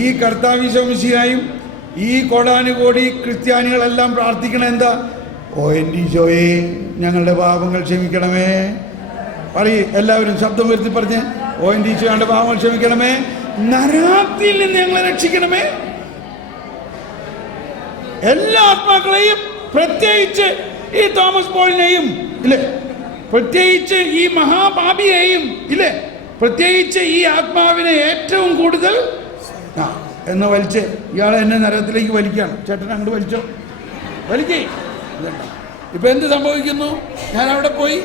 ഈ കർത്താവ് ഈശോ മിശിഹായും ഈ കോടാനുകോടി ക്രിസ്ത്യാനികളെല്ലാം പ്രാർത്ഥിക്കണം എന്താ? ഓ എൻ്റെ ഈശോയെ ഞങ്ങളുടെ പാപങ്ങൾ ക്ഷമിക്കണമേ. പറയ് എല്ലാവരും ശബ്ദം വരുത്തി പറഞ്ഞ്, ഓ എൻ്റെ ഈശോ ഞങ്ങളുടെ പാപങ്ങൾ ക്ഷമിക്കണമേ, നരകത്തിൽ നിന്ന് ഞങ്ങളെ രക്ഷിക്കണമേ. എല്ലാ ആത്മാക്കളെയും, പ്രത്യേകിച്ച് ഈ തോമസ് പോളിനെയും ഇല്ലേ, പ്രത്യേകിച്ച് ഈ മഹാപാപിയെയും ഇല്ലേ, പ്രത്യേകിച്ച് ഈ ആത്മാവിനെ ഏറ്റവും കൂടുതൽ എന്ന് വലിച്ച് ഇയാളെ എന്നെ നരകത്തിലേക്ക് വലിക്കുകയാണ്. ചേട്ടൻ അങ്ങോട്ട് വലിച്ചോ, വലിക്കേ. ഇപ്പം എന്ത് സംഭവിക്കുന്നു? ഞാൻ അവിടെ പോയി,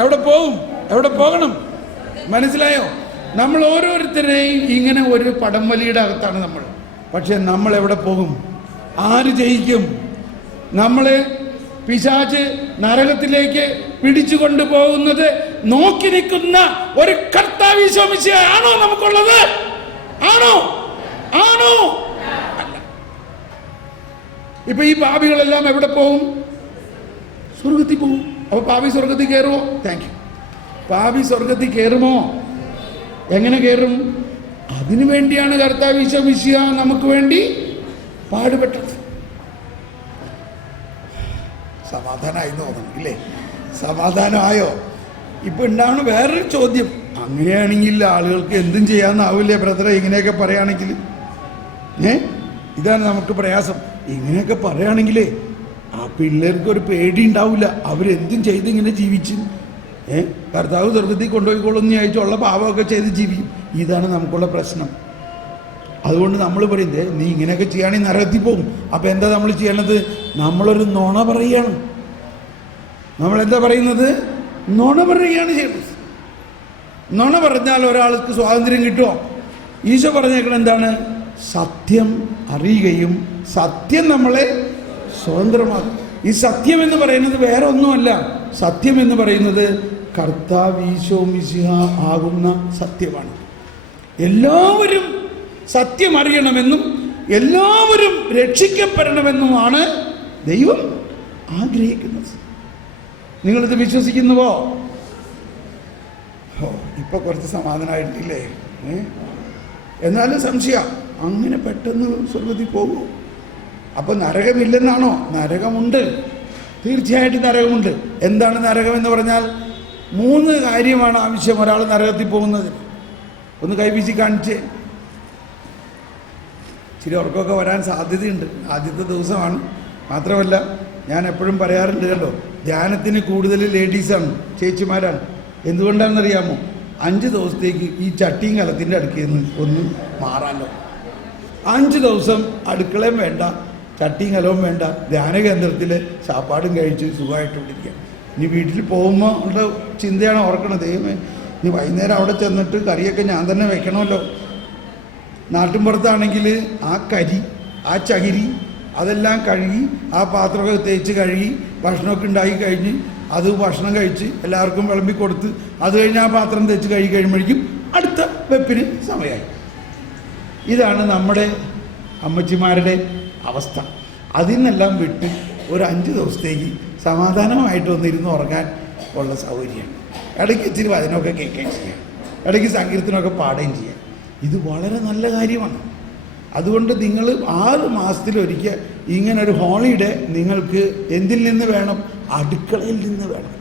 എവിടെ പോകും, എവിടെ പോകണം? മനസ്സിലായോ? നമ്മൾ ഓരോരുത്തരെയും ഇങ്ങനെ ഒരു പടം വലിയുടെ അകത്താണ് നമ്മൾ. പക്ഷെ നമ്മൾ എവിടെ പോകും? ആര് ജയിക്കും? നമ്മളെ പിശാച് നരകത്തിലേക്ക് പിടിച്ചു കൊണ്ടുപോകുന്നത് നോക്കി നിൽക്കുന്ന ഒരു കർത്താവ് ഈശോ മിശിഹായാണോ നമുക്കുള്ളത്? ആണോ? ആണോ? ഇപ്പൊ ഈ പാപികളെല്ലാം എവിടെ പോകും? സ്വർഗത്തിൽ പോകും. അപ്പൊ പാപി സ്വർഗത്തിൽ കയറുമോ? Thank you. പാപി സ്വർഗത്തിൽ കയറുമോ? എങ്ങനെ കയറും? അതിനു വേണ്ടിയാണ് കർത്താവ് ഈശോ മിശിഹാ നമുക്ക് വേണ്ടി പാടുപെട്ടത്. സമാധാനമായി തോന്നണം ഇല്ലേ? സമാധാനമായോ? ഇപ്പൊ ഉണ്ടാവണം വേറൊരു ചോദ്യം. അങ്ങനെയാണെങ്കിൽ ആളുകൾക്ക് എന്തും ചെയ്യാന്നാവില്ലേ ബ്രദറെ ഇങ്ങനെയൊക്കെ പറയുകയാണെങ്കിൽ? ഇതാണ് നമുക്ക് പ്രയാസം. ഇങ്ങനെയൊക്കെ പറയുകയാണെങ്കിലേ ആ പിള്ളേർക്ക് ഒരു പേടി ഉണ്ടാവില്ല. അവരെന്തും ചെയ്ത് ഇങ്ങനെ ജീവിച്ച് കർത്താവ് സ്വർഗത്തിൽ കൊണ്ടുപോയിക്കോളൊന്ന് ചോദിച്ചുള്ള പാപമൊക്കെ ചെയ്ത് ജീവിക്കും. ഇതാണ് നമുക്കുള്ള പ്രശ്നം. അതുകൊണ്ട് നമ്മൾ പറയുന്നത് നീ ഇങ്ങനെയൊക്കെ ചെയ്യുകയാണെങ്കിൽ നരകത്തിൽ പോകും. അപ്പം എന്താ നമ്മൾ ചെയ്യണത്? നമ്മളൊരു നുണ പറയുകയാണ്. നമ്മളെന്താ പറയുന്നത്? നുണ പറയുകയാണ് ചെയ്യുന്നത്. നുണ പറഞ്ഞാൽ ഒരാൾക്ക് സ്വാതന്ത്ര്യം കിട്ടുമോ? ഈശോ പറഞ്ഞേക്കണം എന്താണ്? സത്യം അറിയുകയും സത്യം നമ്മളെ സ്വതന്ത്രമാക്കും. ഈ സത്യം എന്ന് പറയുന്നത് വേറെ ഒന്നുമല്ല. സത്യം എന്ന് പറയുന്നത് കർത്താവ് ഈശോ മിശിഹാ ആകുന്ന സത്യമാണ്. എല്ലാവരും സത്യം അറിയണമെന്നും എല്ലാവരും രക്ഷിക്കപ്പെടണമെന്നുമാണ് ദൈവം ആഗ്രഹിക്കുന്നത്. നിങ്ങളിത് വിശ്വസിക്കുന്നുവോ? ഇപ്പൊ കുറച്ച് സമാധാനമായിട്ടില്ലേ? എന്നാലും സംശയം, അങ്ങനെ പെട്ടെന്ന് സ്വർഗത്തിൽ പോകുമോ? അപ്പൊ നരകമില്ലെന്നാണോ? നരകമുണ്ട്, തീർച്ചയായിട്ടും നരകമുണ്ട്. എന്താണ് നരകം എന്ന് പറഞ്ഞാൽ? 3 കാര്യമാണ് ആവശ്യം ഒരാൾ നരകത്തിൽ പോകുന്നതിന്. ഒന്ന് കൈവീശി കാണിച്ചേ. ഇച്ചിരി ഉറക്കമൊക്കെ വരാൻ സാധ്യതയുണ്ട്. ആദ്യത്തെ ദിവസമാണ്. മാത്രമല്ല ഞാൻ എപ്പോഴും പറയാറുണ്ട് കേട്ടോ, ധ്യാനത്തിന് കൂടുതൽ ലേഡീസാണ്, ചേച്ചിമാരാണ്. എന്തുകൊണ്ടാണെന്നറിയാമോ? 5 ദിവസത്തേക്ക് ഈ ചട്ടിയും കലത്തിൻ്റെ അടുക്കൽ നിന്ന് ഒന്ന് മാറാമല്ലോ. 5 ദിവസം അടുക്കളയും വേണ്ട, ചട്ടിയും കലവും വേണ്ട, ധ്യാന കേന്ദ്രത്തിൽ സാപ്പാടും കഴിച്ച് സുഖമായിട്ടിരിക്കുക. ഇനി വീട്ടിൽ പോകുമ്പോൾ ഉള്ള ചിന്തയാണ് ഓർക്കണത്, ദൈവമേ ഇനി വൈകുന്നേരം അവിടെ ചെന്നിട്ട് കറിയൊക്കെ ഞാൻ തന്നെ വെക്കണമല്ലോ. നാട്ടിൻപുറത്താണെങ്കിൽ ആ കരി, ആ ചകിരി അതെല്ലാം കഴുകി ആ പാത്രമൊക്കെ തേച്ച് കഴുകി ഭക്ഷണമൊക്കെ ഉണ്ടാക്കി കഴിഞ്ഞ് അത് ഭക്ഷണം കഴിച്ച് എല്ലാവർക്കും വിളമ്പി കൊടുത്ത് അത് കഴിഞ്ഞ് ആ പാത്രം തേച്ച് കഴുകി കഴിയുമ്പോഴേക്കും അടുത്ത വെപ്പിന് സമയമായി. ഇതാണ് നമ്മുടെ അമ്മച്ചിമാരുടെ അവസ്ഥ. അതിനെല്ലാം വിട്ട് ഒരു 5 ദിവസത്തേക്ക് സമാധാനമായിട്ട് വന്നിരുന്ന് ഉറങ്ങാൻ ഉള്ള സൗകര്യമാണ്. ഇടയ്ക്ക് ഇച്ചിരി വചനമൊക്കെ കേൾക്കുകയും ചെയ്യാം, ഇടയ്ക്ക് സങ്കീർത്തനമൊക്കെ പാടുകയും ചെയ്യാം. ഇത് വളരെ നല്ല കാര്യമാണ്. അതുകൊണ്ട് നിങ്ങൾ 6 മാസത്തിലൊരിക്കൽ ഇങ്ങനൊരു ഹോളിഡേ നിങ്ങൾക്ക് എന്തിൽ നിന്ന് വേണം? അടുക്കളയിൽ നിന്ന് വേണം.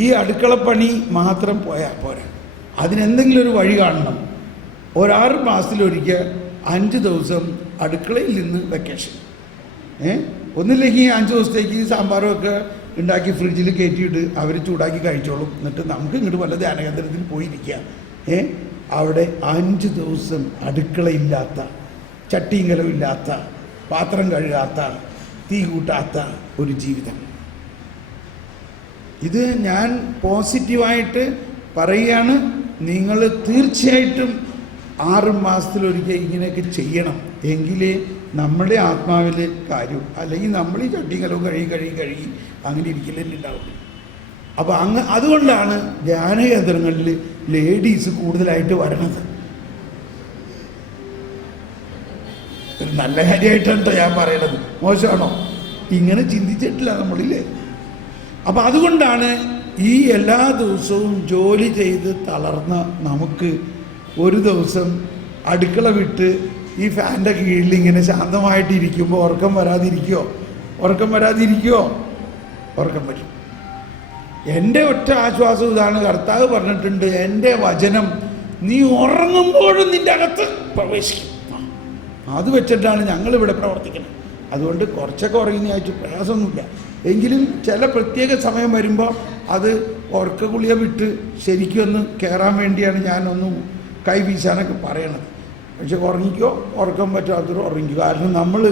ഈ അടുക്കളപ്പണി മാത്രം പോയാൽ പോരാ, അതിനെന്തെങ്കിലും ഒരു വഴി കാണണം. 6 മാസത്തിലൊരിക്കൽ 5 ദിവസം അടുക്കളയിൽ നിന്ന് വെക്കേഷൻ. ഒന്നില്ലെങ്കിൽ 5 ദിവസത്തേക്ക് സാമ്പാറും ഒക്കെ ഉണ്ടാക്കി ഫ്രിഡ്ജിൽ കയറ്റിയിട്ട് അവർ ചൂടാക്കി കഴിച്ചോളും. എന്നിട്ട് നമുക്ക് ഇങ്ങോട്ട് വല്ല ധ്യാനകേന്ദ്രത്തിൽ പോയിരിക്കുക. അവിടെ 5 ദിവസം അടുക്കളയില്ലാത്ത, ചട്ടിങ്കലമില്ലാത്ത, പാത്രം കഴുകാത്ത, തീ കൂട്ടാത്ത ഒരു ജീവിതം. ഇത് ഞാൻ പോസിറ്റീവായിട്ട് പറയുകയാണ്. നിങ്ങൾ തീർച്ചയായിട്ടും 6 മാസത്തിലൊരിക്കൽ ഇങ്ങനെയൊക്കെ ചെയ്യണം. എങ്കിലേ നമ്മുടെ ആത്മാവിൽ കാര്യം. അല്ലെങ്കിൽ നമ്മൾ ഈ ചട്ടിങ്കലവും കഴുകി അങ്ങനെ ഇരിക്കലല്ലേ ഉണ്ടാവും. അപ്പോൾ അതുകൊണ്ടാണ് ധ്യാനകേന്ദ്രങ്ങളിൽ ലേഡീസ് കൂടുതലായിട്ട് വരണത്. ഒരു നല്ല കാര്യമായിട്ടാണ് ഞാൻ പറയണത്, മോശമാണോ? ഇങ്ങനെ ചിന്തിച്ചിട്ടില്ല നമ്മളില്ലേ. അപ്പം അതുകൊണ്ടാണ് ഈ എല്ലാ ദിവസവും ജോലി ചെയ്ത് തളർന്ന നമുക്ക് ഒരു ദിവസം അടുക്കള വിട്ട് ഈ ഫാൻ്റെ കീഴിൽ ഇങ്ങനെ ശാന്തമായിട്ടിരിക്കുമ്പോൾ ഉറക്കം വരാതിരിക്കുമോ? ഉറക്കം വരും. എൻ്റെ ഒറ്റ ആശ്വാസം ഇതാണ്, കർത്താവ് പറഞ്ഞിട്ടുണ്ട്, എൻ്റെ വചനം നീ ഉറങ്ങുമ്പോഴും നിൻ്റെ അകത്ത് പ്രവേശിക്കും. അത് വെച്ചിട്ടാണ് ഞങ്ങളിവിടെ പ്രവർത്തിക്കുന്നത്. അതുകൊണ്ട് കുറച്ചൊക്കെ ഉറങ്ങി ആയിട്ട് പ്രയാസമൊന്നുമില്ല. എങ്കിലും ചില പ്രത്യേക സമയം വരുമ്പോൾ അത് ഉറക്ക ഗുളിക വിട്ട് ശരിക്കും ഒന്ന് കയറാൻ വേണ്ടിയാണ് ഞാനൊന്ന് കൈ വീശാനൊക്കെ പറയണത്. പക്ഷെ ഉറങ്ങിക്കോ, ഉറക്കം പറ്റാത്തൊരു ഉറങ്ങിക്കോ. കാരണം നമ്മൾ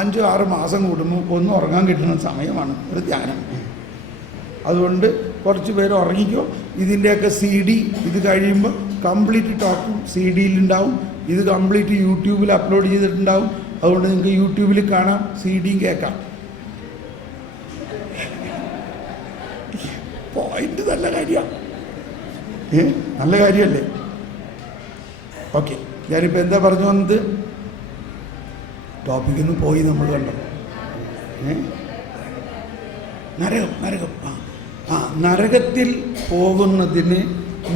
5-6 മാസം കൂടുമ്പോൾ ഒന്ന് ഉറങ്ങാൻ കിട്ടുന്ന സമയമാണ് ഒരു ധ്യാനം. അതുകൊണ്ട് കുറച്ച് പേര് ഉറങ്ങിക്കോ. ഇതിൻ്റെയൊക്കെ CD ഇത് കഴിയുമ്പോൾ കംപ്ലീറ്റ് ടോക്കും CD-യിലുണ്ടാവും. ഇത് കംപ്ലീറ്റ് യൂട്യൂബിൽ അപ്ലോഡ് ചെയ്തിട്ടുണ്ടാവും. അതുകൊണ്ട് നിങ്ങൾക്ക് യൂട്യൂബിൽ കാണാം, CD-യും കേൾക്കാം. പോയിന്റ് നല്ല കാര്യമാണ്, നല്ല കാര്യമല്ലേ? ഓക്കെ, ഞാനിപ്പോൾ എന്താ പറഞ്ഞു വന്നത്? ടോപ്പിക്കൊന്നും പോയി നമ്മൾ കണ്ടോ? നരകം. നരകത്തിൽ പോകുന്നതിന്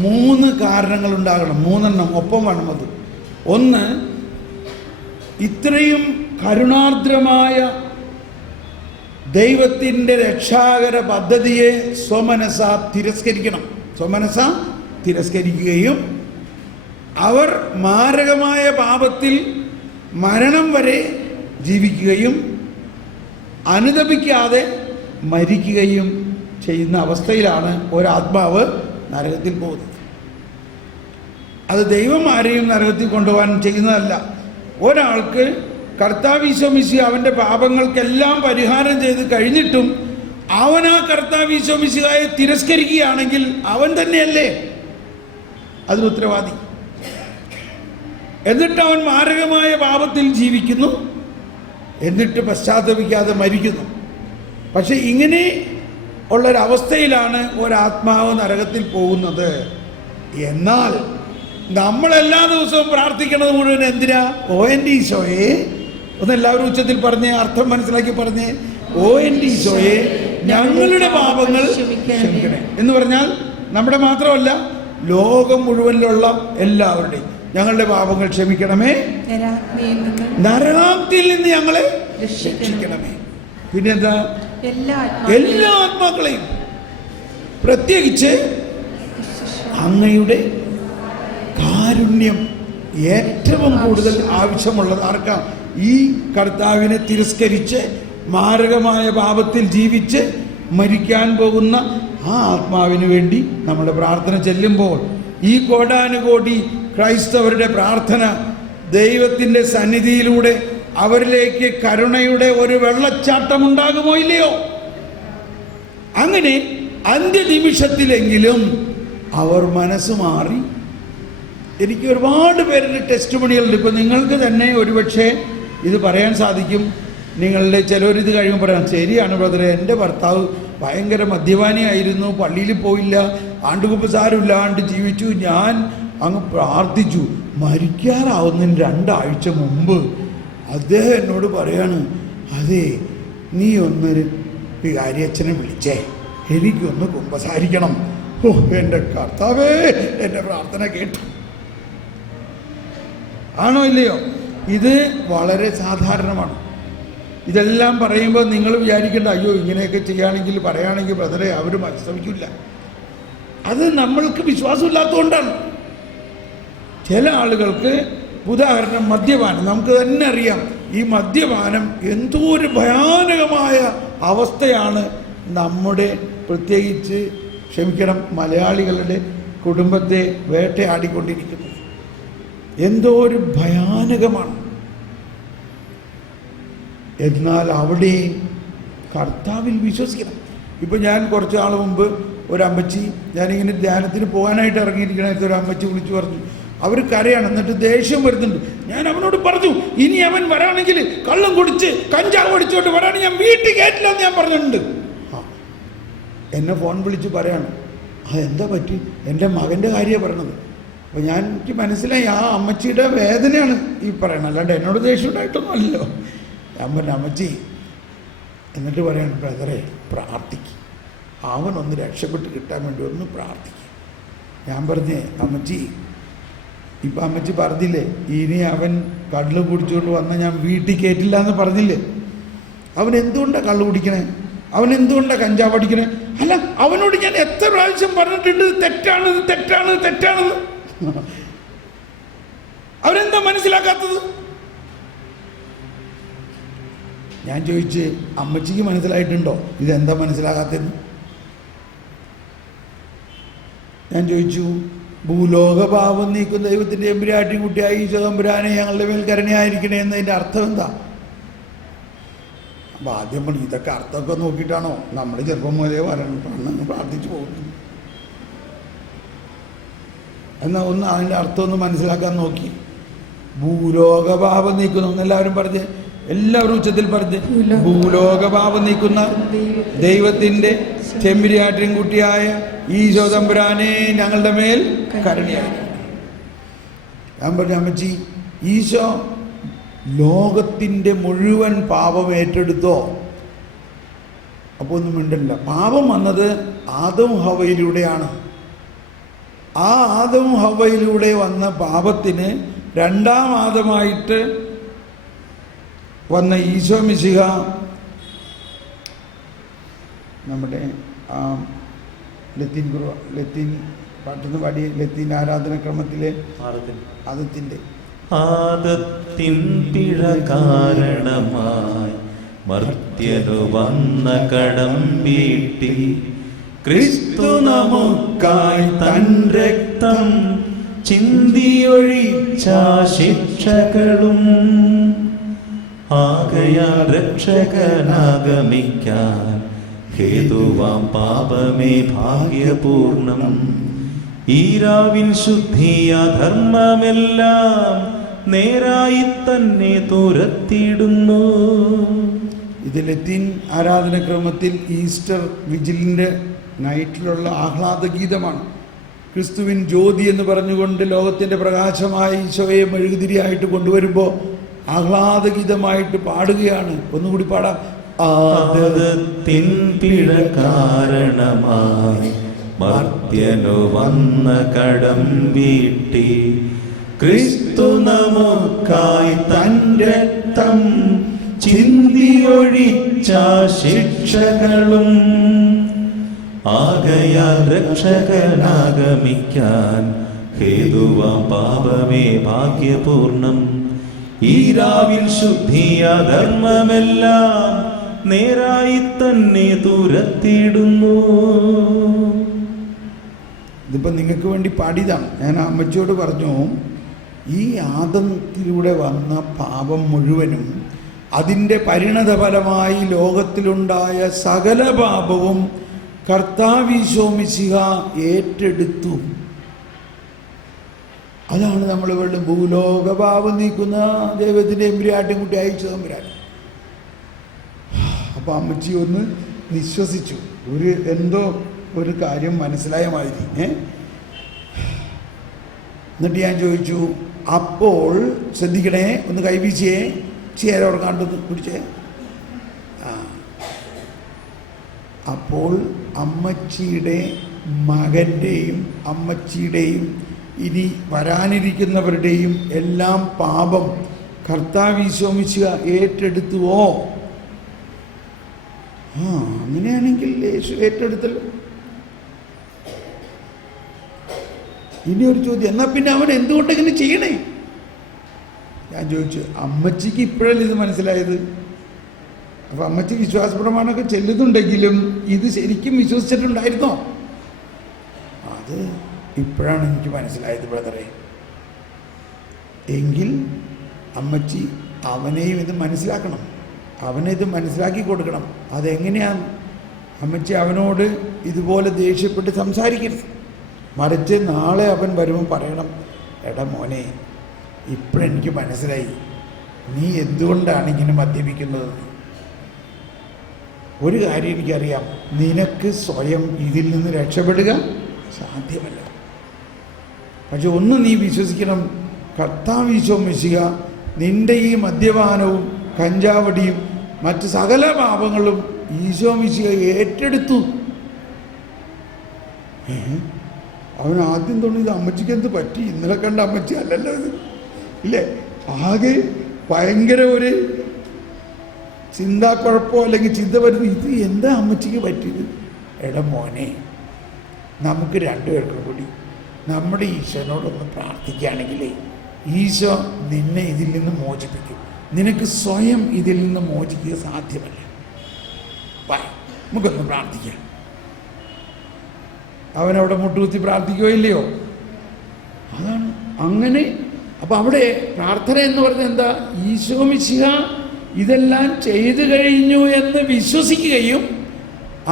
3 കാരണങ്ങളുണ്ടാകണം. 3 ഒപ്പം വേണം. അത് ഒന്ന്, ഇത്രയും കരുണാർദ്രമായ ദൈവത്തിൻ്റെ രക്ഷാകര പദ്ധതിയെ സ്വമനസ തിരസ്കരിക്കുകയും അവർ മാരകമായ പാപത്തിൽ മരണം വരെ ജീവിക്കുകയും അനുതപിക്കാതെ മരിക്കുകയും ചെയ്യുന്ന അവസ്ഥയിലാണ് ഒരാത്മാവ് നരകത്തിൽ പോകുന്നത്. അത് ദൈവം ആരെയും നരകത്തിൽ കൊണ്ടുപോകാൻ ചെയ്യുന്നതല്ല. ഒരാൾക്ക് കർത്താവ് ഈശോ മിശിഹ അവൻ്റെ പാപങ്ങൾക്കെല്ലാം പരിഹാരം ചെയ്ത് കഴിഞ്ഞിട്ടും അവൻ ആ കർത്താവ് ഈശോ മിശിഹായെ തിരസ്കരിക്കുകയാണെങ്കിൽ അവൻ തന്നെയല്ലേ അതിന് ഉത്തരവാദി. എന്നിട്ട് അവൻ മാരകമായ പാപത്തിൽ ജീവിക്കുന്നു, എന്നിട്ട് പശ്ചാത്തപിക്കാതെ മരിക്കുന്നു. പക്ഷെ ഇങ്ങനെ ഉള്ളൊരവസ്ഥയിലാണ് ഒരാത്മാവ് നരകത്തിൽ പോകുന്നത്. എന്നാൽ നമ്മളെല്ലാ ദിവസവും പ്രാർത്ഥിക്കുന്നത് മുഴുവൻ എന്തിനാ? ഓ എൻ്റെ ഈശോയെ, ഒന്ന് എല്ലാവരും ഉച്ചത്തിൽ പറഞ്ഞേ, അർത്ഥം മനസ്സിലാക്കി പറഞ്ഞേ. ഓ എൻ്റെ ഈശോയെ, ഞങ്ങളുടെ പാപങ്ങൾ ക്ഷമിക്കണേ എന്ന് പറഞ്ഞാൽ നമ്മുടെ മാത്രമല്ല, ലോകം മുഴുവനിലുള്ള എല്ലാവരുടെയും ഞങ്ങളുടെ പാപങ്ങൾ ക്ഷമിക്കണമേ, നരകാഗ്നിയിൽ നിന്ന് ഞങ്ങളെ രക്ഷിക്കണമേ. പിന്നെന്താ? എല്ലാ ആത്മാക്കളെയും, പ്രത്യേകിച്ച് അങ്ങയുടെ കാരുണ്യം ഏറ്റവും കൂടുതൽ ആവശ്യമുള്ളത് ആർക്കാ? ഈ കർത്താവിനെ തിരസ്കരിച്ച് മാരകമായ പാപത്തിൽ ജീവിച്ച് മരിക്കാൻ പോകുന്ന ആ ആത്മാവിന് വേണ്ടി നമ്മുടെ പ്രാർത്ഥന ചെല്ലുമ്പോൾ ഈ കോടാനുകോടി ക്രൈസ്തവരുടെ പ്രാർത്ഥന ദൈവത്തിൻ്റെ സന്നിധിയിലൂടെ അവരിലേക്ക് കരുണയുടെ ഒരു വെള്ളച്ചാട്ടം ഉണ്ടാകുമോ ഇല്ലയോ? അങ്ങനെ അന്ത്യനിമിഷത്തിലെങ്കിലും അവർ മനസ്സ് മാറി. എനിക്ക് ഒരുപാട് പേരുടെ ടെസ്റ്റ് മണികളുണ്ട്. ഇപ്പോൾ നിങ്ങൾക്ക് തന്നെ ഒരുപക്ഷെ ഇത് പറയാൻ സാധിക്കും. നിങ്ങളുടെ ചിലവരിത് കഴിയുമ്പോൾ പറയാം, ശരിയാണ് ബ്രദറെ, എൻ്റെ ഭർത്താവ് ഭയങ്കര മദ്യപാനിയായിരുന്നു, പള്ളിയിൽ പോയില്ല, ആണ്ടുകുമ്പസാരമില്ലാണ്ട് ജീവിച്ചു, ഞാൻ അങ്ങ് പ്രാർത്ഥിച്ചു, മരിക്കാറാവുന്നതിന് 2 ആഴ്ച മുമ്പ് അദ്ദേഹം എന്നോട് പറയാണ്, അതെ നീ ഒന്ന് വികാരിയച്ഛനെ വിളിച്ചേ, എനിക്കൊന്ന് കുമ്പസാരിക്കണം. ഓ എൻ്റെ കർത്താവേ, എൻ്റെ പ്രാർത്ഥന കേട്ടു. ആണോ ഇല്ലയോ? ഇത് വളരെ സാധാരണമാണ്. ഇതെല്ലാം പറയുമ്പോൾ നിങ്ങൾ വിചാരിക്കേണ്ട, അയ്യോ ഇങ്ങനെയൊക്കെ ചെയ്യുകയാണെങ്കിൽ പറയുകയാണെങ്കിൽ ബ്രദറെ അവർ ശ്രമിക്കില്ല. അത് നമ്മൾക്ക് വിശ്വാസമില്ലാത്തതുകൊണ്ടാണ്. ചില ആളുകൾക്ക്, ഉദാഹരണം മദ്യപാനം, നമുക്ക് തന്നെ അറിയാം. ഈ മദ്യപാനം എന്തോ ഒരു ഭയാനകമായ അവസ്ഥയാണ് നമ്മുടെ, പ്രത്യേകിച്ച് മലയാളികളുടെ കുടുംബത്തെ വേട്ടയാടിക്കൊണ്ടിരിക്കുന്നത്. എന്തോ ഒരു ഭയാനകമാണ്. എന്നാൽ അവിടെ കർത്താവിൽ വിശ്വസിക്കണം. ഇപ്പം ഞാൻ കുറച്ച് നാൾ മുമ്പ് ഒരമ്മച്ചി, ഞാനിങ്ങനെ ധ്യാനത്തിന് പോകാനായിട്ട് ഇറങ്ങിയിരിക്കണ ഒരു അമ്മച്ചി വിളിച്ചു പറഞ്ഞു, അവർ കരയാണ്, എന്നിട്ട് ദേഷ്യം വരുന്നുണ്ട്. ഞാൻ അവനോട് പറഞ്ഞു, ഇനി അവൻ വരാണെങ്കിൽ കള്ളം കുടിച്ച് കഞ്ചാവ് അടിച്ചോട്ട് വരാണെങ്കിൽ ഞാൻ വീട്ടിൽ കയറ്റില്ല എന്ന് ഞാൻ പറഞ്ഞിട്ടുണ്ട്. എന്നെ ഫോൺ വിളിച്ച് പറയാണ്, അതെന്താ പറ്റി? എൻ്റെ മകൻ്റെ കാര്യമാണ് പറയണത്. അപ്പോൾ എനിക്ക് മനസ്സിലായി ആ അമ്മച്ചിയുടെ വേദനയാണ് ഈ പറയണത്, അല്ലാണ്ട് എന്നോട് ദേഷ്യം ഉണ്ടായിട്ടൊന്നും അല്ലല്ലോ. ഞാൻ പറഞ്ഞു, അമ്മച്ചി, എന്നിട്ട് പറയാണ്, ബ്രദറെ പ്രാർത്ഥിക്കും, അവനൊന്ന് രക്ഷപ്പെട്ട് കിട്ടാൻ വേണ്ടി ഒന്ന് പ്രാർത്ഥിക്കും. ഞാൻ പറഞ്ഞേ, അമ്മച്ചി ഇപ്പം അമ്മച്ചി പറഞ്ഞില്ലേ, ഇനി അവൻ കള്ള് കുടിച്ചുകൊണ്ട് വന്നാൽ ഞാൻ വീട്ടിൽ കയറ്റില്ല എന്ന് പറഞ്ഞില്ലേ? അവൻ എന്തുകൊണ്ടാണ് കള്ള് കുടിക്കണേ? അവൻ എന്തുകൊണ്ടാണ് കഞ്ചാവ് അടിക്കണേ? അല്ല, അവനോട് ഞാൻ എത്ര പ്രാവശ്യം പറഞ്ഞിട്ടുണ്ട് തെറ്റാണ്, തെറ്റാണ്, തെറ്റാണെന്ന്. അവനെന്താ മനസ്സിലാക്കാത്തത്? ഞാൻ ചോദിച്ച്, അമ്മച്ചിക്ക് മനസ്സിലായിട്ടുണ്ടോ ഇതെന്താ മനസ്സിലാകാത്തതെന്ന്? ഞാൻ ചോദിച്ചു, ഭൂലോകഭാവം നീക്കും ദൈവത്തിൻ്റെ എമ്പുരാട്ടി കുട്ടിയായി ഈശോ തമ്പുരാനെ ഞങ്ങളുടെ മേൽ കരുണയായിരിക്കണേ എന്നതിൻ്റെ അർത്ഥം എന്താ? അപ്പം ആദ്യം പറഞ്ഞു, ഇതൊക്കെ അർത്ഥമൊക്കെ നോക്കിയിട്ടാണോ നമ്മൾ ചെറുപ്പം മുതലേ വരണം പ്രാർത്ഥിച്ചു പോകുന്നത്? എന്നാൽ ഒന്ന് അതിൻ്റെ അർത്ഥം ഒന്ന് മനസ്സിലാക്കാൻ നോക്കി. ഭൂലോകഭാവം നീക്കുന്നു എല്ലാവരും പറഞ്ഞ്, എല്ലാവരും ഉച്ചത്തിൽ പറഞ്ഞ്, ഭൂലോകഭാവം നീക്കുന്ന ദൈവത്തിൻ്റെ ചെമ്പരിയാട്ടിൻ കുട്ടിയായ ഈശോ തമ്പുരാനെ ഞങ്ങളുടെ മേൽ കരുണയായിരിക്കണേ. ഞാൻ പറഞ്ഞു, അമ്മച്ചി, ഈശോ ലോകത്തിൻ്റെ മുഴുവൻ പാപം ഏറ്റെടുത്തോ? അപ്പോൾ ഒന്നും മിണ്ടില്ല. പാപം വന്നത് ആദം ഹവ്വയിലൂടെയാണ്. ആ ആദം ഹവ്വയിലൂടെ വന്ന പാപത്തിന് രണ്ടാം ആദമായിട്ട് വന്ന ഈശോ മിശിഹ നമ്മുടെ ലത്തീൻ പാട്ടുന്ന പാടി ലത്തീൻ ആരാധനക്രമത്തിലെ ആദത്തിൻ പിഴ കാരണമായി മർത്യനു വന്ന കടം വീട്ടി ക്രിസ്തു നമുക്കായി തൻ രക്തം ചിന്തിയൊഴിച്ച ശിക്ഷകളും ആകയാൽ രക്ഷകനാഗമിക്കാൻ ഹേതുവാം പാപമേ ഭാഗ്യപൂർണം. ഈരാവിൻ ശുദ്ധിയ ധർമ്മമെല്ലാം നേരായി തന്നെ തുരത്തിയിടുന്നു. ഇത് ലത്തീൻ ആരാധനക്രമത്തിൽ ഈസ്റ്റർ വിജിലിൻ്റെ നൈറ്റിലുള്ള ആഹ്ലാദഗീതമാണ്. ക്രിസ്തുവിൻ ജ്യോതി എന്ന് പറഞ്ഞുകൊണ്ട് ലോകത്തിൻ്റെ പ്രകാശമായ ഈശോയെ മെഴുകുതിരിയായിട്ട് കൊണ്ടുവരുമ്പോൾ ആഹ്ലാദഗീതമായിട്ട് പാടുകയാണ്. ഒന്നുകൂടി പാടാം. ആദത്തിൻ പിഴ കാരണമായി മർത്യനു വന്ന കടം വീട്ടി ക്രിസ്തു നമുക്കായി തൻ രക്തം ചിന്തിയൊഴിച്ച ശിക്ഷകളും ആകയാൽ രക്ഷകനാഗമിക്കാൻ ഹേതുവാം പാപമേ ഭാഗ്യപൂർണം. ഈരാവിൽ ശുദ്ധിയ ധർമ്മമെല്ലാം നേരായി തന്നെ തുരത്തിയിടുന്നു. ഇതിപ്പോൾ നിങ്ങൾക്ക് വേണ്ടി പാടിയതാണ്. ഞാൻ അമ്മച്ചിയോട് പറഞ്ഞു, ഈ ആദത്തിലൂടെ വന്ന പാപം മുഴുവനും അതിൻ്റെ പരിണതഫലമായി ലോകത്തിലുണ്ടായ സകല പാപവും കർത്താവീശോ മിശിഹ ഏറ്റെടുത്തു. അതാണ് നമ്മൾ ഇവരുടെ ഭൂലോകഭാവം നീക്കുന്ന ദൈവത്തിൻ്റെ എമ്പുരാട്ടിൻ കുട്ടി അയച്ചു തമ്പുരാൻ. അപ്പോൾ അമ്മച്ചി ഒന്ന് നിശ്വസിച്ചു. എന്തോ ഒരു കാര്യം മനസ്സിലായ മാതിരി. എന്നിട്ട് ഞാൻ ചോദിച്ചു, അപ്പോൾ ശ്രദ്ധിക്കണേ, ഒന്ന് കൈവീശിയേ, ചേരോടെ കണ്ടു പിടിച്ചേ. അപ്പോൾ അമ്മച്ചിയുടെ മകൻ്റെയും അമ്മച്ചിയുടെയും ഇനി വരാനിരിക്കുന്നവരുടെയും എല്ലാം പാപം കർത്താവീശോ മിശിഹ ഏറ്റെടുത്തുവോ? അങ്ങനെയാണെങ്കിൽ യേശു ഏറ്റെടുത്തല്ലോ. ഇനി ഒരു ചോദ്യം, എന്നാൽ പിന്നെ അവൻ എന്തുകൊണ്ട് ഇങ്ങനെ ചെയ്യണേ? ഞാൻ ചോദിച്ചു, അമ്മച്ചിക്ക് ഇപ്പോഴല്ലേ ഇത് മനസ്സിലായത്? അപ്പം അമ്മച്ചി വിശ്വാസ പ്രമാണമൊക്കെ ചെല്ലുന്നുണ്ടെങ്കിലും ഇത് ശരിക്കും വിശ്വസിച്ചിട്ടുണ്ടായിരുന്നോ? അത് ഇപ്പോഴാണ് എനിക്ക് മനസ്സിലായത് ബ്രദറെ. എങ്കിൽ അമ്മച്ചി അവനെയും ഇത് മനസ്സിലാക്കണം, അവനെ ഇത് മനസ്സിലാക്കി കൊടുക്കണം. അതെങ്ങനെയാണ്? അമ്മച്ചി അവനോട് ഇതുപോലെ ദേഷ്യപ്പെട്ട് സംസാരിക്കരുത്. മറിച്ച് നാളെ അവൻ വരുമ്പോൾ പറയണം, എടാ മോനെ, ഇപ്പോഴെനിക്ക് മനസ്സിലായി നീ എന്തുകൊണ്ടാണ് ഇങ്ങനെ മദ്യപിക്കുന്നത്. ഒരു കാര്യം എനിക്കറിയാം, നിനക്ക് സ്വയം ഇതിൽ നിന്ന് രക്ഷപ്പെടുക സാധ്യമല്ല. പക്ഷെ ഒന്ന് നീ വിശ്വസിക്കണം, കർത്താവീശോ മിശിഹ നിൻ്റെ ഈ മദ്യപാനവും കഞ്ചാവടിയും മറ്റ് സകല പാപങ്ങളും ഈശോ മിശിഹ ഏറ്റെടുത്തു. അവൻ ആദ്യം തോന്നിയത് അമ്മച്ചിക്ക് എന്ത് പറ്റി, ഇന്നലെ കണ്ട അമ്മച്ചി അല്ലല്ലോ ഇത്, ഇല്ലേ? ആകെ ഭയങ്കര ഒരു ചിന്താക്കുഴപ്പമോ അല്ലെങ്കിൽ ചിന്ത വരുന്നത്, ഇത് എന്താ അമ്മച്ചിക്ക് പറ്റിയത്? എടാ മോനെ, നമുക്ക് രണ്ടുപേർക്കും കൂടി നമ്മുടെ ഈശോനോടൊന്ന് പ്രാർത്ഥിക്കുകയാണെങ്കിലേ ഈശോ നിന്നെ ഇതിൽ നിന്ന് മോചിപ്പിക്കും. നിനക്ക് സ്വയം ഇതിൽ നിന്ന് മോചിക്കുക സാധ്യമല്ല. നമുക്കൊന്ന് പ്രാർത്ഥിക്കാം. അവനവിടെ മുട്ടുകുത്തി പ്രാർത്ഥിക്കുകയോ ഇല്ലയോ? അതാണ് അങ്ങനെ. അപ്പം അവിടെ പ്രാർത്ഥന എന്ന് പറഞ്ഞാൽ എന്താ? ഈശോ മിശിഹ ഇതെല്ലാം ചെയ്തു കഴിഞ്ഞു എന്ന് വിശ്വസിക്കുകയും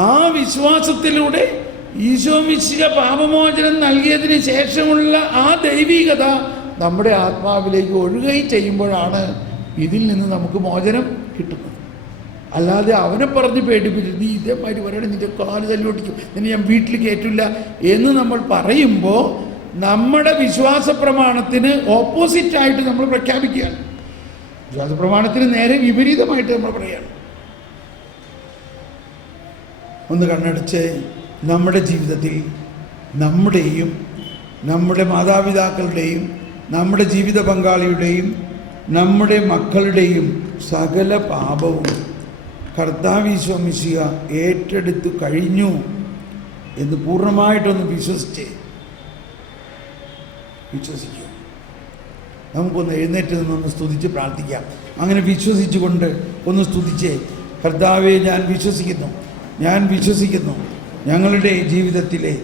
ആ വിശ്വാസത്തിലൂടെ ഈശോ മിശിഹ പാപമോചനം നൽകിയതിന് ശേഷമുള്ള ആ ദൈവികത നമ്മുടെ ആത്മാവിലേക്ക് ഒഴുകുകയും ചെയ്യുമ്പോഴാണ് ഇതിൽ നിന്ന് നമുക്ക് മോചനം കിട്ടുന്നത്. അല്ലാതെ അവനെ പറഞ്ഞ് പേടിപ്പിച്ചു, നീ ഇതേമാതിരി പറയണം, നിന്റെ കാല് തല്ലോട്ടിക്കും, നിന്നെ ഞാൻ വീട്ടിൽ കയറ്റില്ല എന്ന് നമ്മൾ പറയുമ്പോൾ നമ്മുടെ വിശ്വാസ പ്രമാണത്തിന് ഓപ്പോസിറ്റായിട്ട് നമ്മൾ പ്രഖ്യാപിക്കുകയാണ്. വിശ്വാസ പ്രമാണത്തിന് നേരെ വിപരീതമായിട്ട് നമ്മൾ പറയുകയാണ്. ഒന്ന് കണ്ണടച്ച് നമ്മുടെ ജീവിതത്തിൽ നമ്മുടെയും നമ്മുടെ മാതാപിതാക്കളുടെയും നമ്മുടെ ജീവിത പങ്കാളിയുടെയും നമ്മുടെ മക്കളുടെയും സകല പാപവും കർത്താവ് ഈശോ മിശിഹ ഏറ്റെടുത്തു കഴിഞ്ഞു എന്ന് പൂർണ്ണമായിട്ടൊന്ന് വിശ്വസിക്കുക. നമുക്കൊന്ന് എഴുന്നേറ്റ് നിന്നൊന്ന് സ്തുതിച്ച് പ്രാർത്ഥിക്കാം. അങ്ങനെ വിശ്വസിച്ചുകൊണ്ട് ഒന്ന് സ്തുതിച്ച്, കർത്താവെ ഞാൻ വിശ്വസിക്കുന്നു ഞങ്ങളുടെ ജീവിതത്തിലെ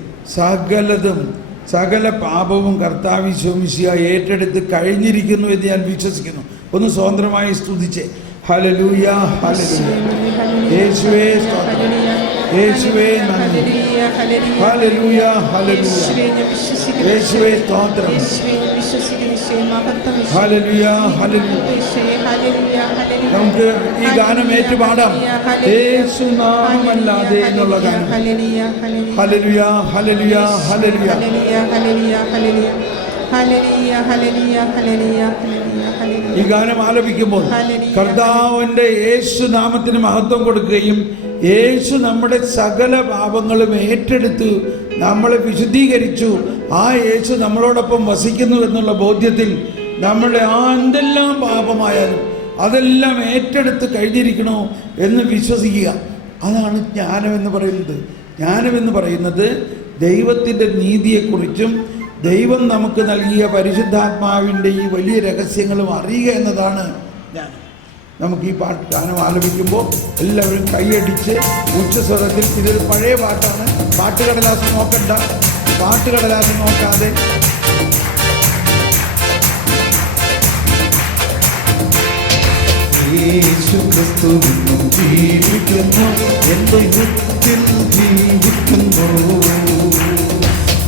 സകല പാപവും കർത്താവ് ഈശോ മിശിഹ ഏറ്റെടുത്ത് കഴിഞ്ഞിരിക്കുന്നു എന്ന് ഞാൻ വിശ്വസിക്കുന്നു. ഒന്ന് സ്വതന്ത്രമായി സ്തുതിച്ച് ഹല്ലേലൂയ, ഹല്ലേലൂയ, യേശുവേ സ്തോത്രം, യേശുവേ നന്ദി, ഹല്ലേലൂയ, ഹല്ലേലൂയ, യേശുവേ സ്തോത്രം, ഹല്ലേലൂയ, ഹല്ലേലൂയ. നമുക്ക് ഈ ഗാനം ഏറ്റുപാടാം. യേശുനാമമല്ലാതെ എന്നുള്ള ഗാനം. Hallelujah, hallelujah, hallelujah. ഈ ഗാനം ആലപിക്കുമ്പോൾ കർത്താവിന്റെ യേശു നാമത്തിന് മഹത്വം കൊടുക്കുകയും യേശു നമ്മുടെ സകല പാപങ്ങളും ഏറ്റെടുത്ത് നമ്മളെ വിശുദ്ധീകരിച്ചു, ആ യേശു നമ്മളോടൊപ്പം വസിക്കുന്നു എന്നുള്ള ബോധ്യത്തിൽ നമ്മുടെ എന്തെല്ലാം പാപമായാലും അതെല്ലാം ഏറ്റെടുത്ത് കഴിഞ്ഞിരിക്കണോ എന്ന് വിശ്വസിക്കുക. അതാണ് ജ്ഞാനമെന്ന് പറയുന്നത്. ജ്ഞാനമെന്ന് പറയുന്നത് ദൈവത്തിൻ്റെ നീതിയെക്കുറിച്ചും ദൈവം നമുക്ക് നൽകിയ പരിശുദ്ധാത്മാവിൻ്റെ ഈ വലിയ രഹസ്യങ്ങളും അറിയുക എന്നതാണ് ജ്ഞാനം. നമുക്ക് ഈ ഗാനം ആലപിക്കുമ്പോൾ എല്ലാവരും കൈയടിച്ച് ഉച്ചസ്വരത്തിൽ, ഇതൊരു പഴയ പാട്ടാണ്, പാട്ടുകടലാസ് നോക്കണ്ട, പാട്ടുകടലാസ് നോക്കാതെ യേശുക്രിസ്തുവിനും ജീവിക്കുന്നു, എൻ്റെ ഹൃത്തിൽ ജീവിക്കുന്നു,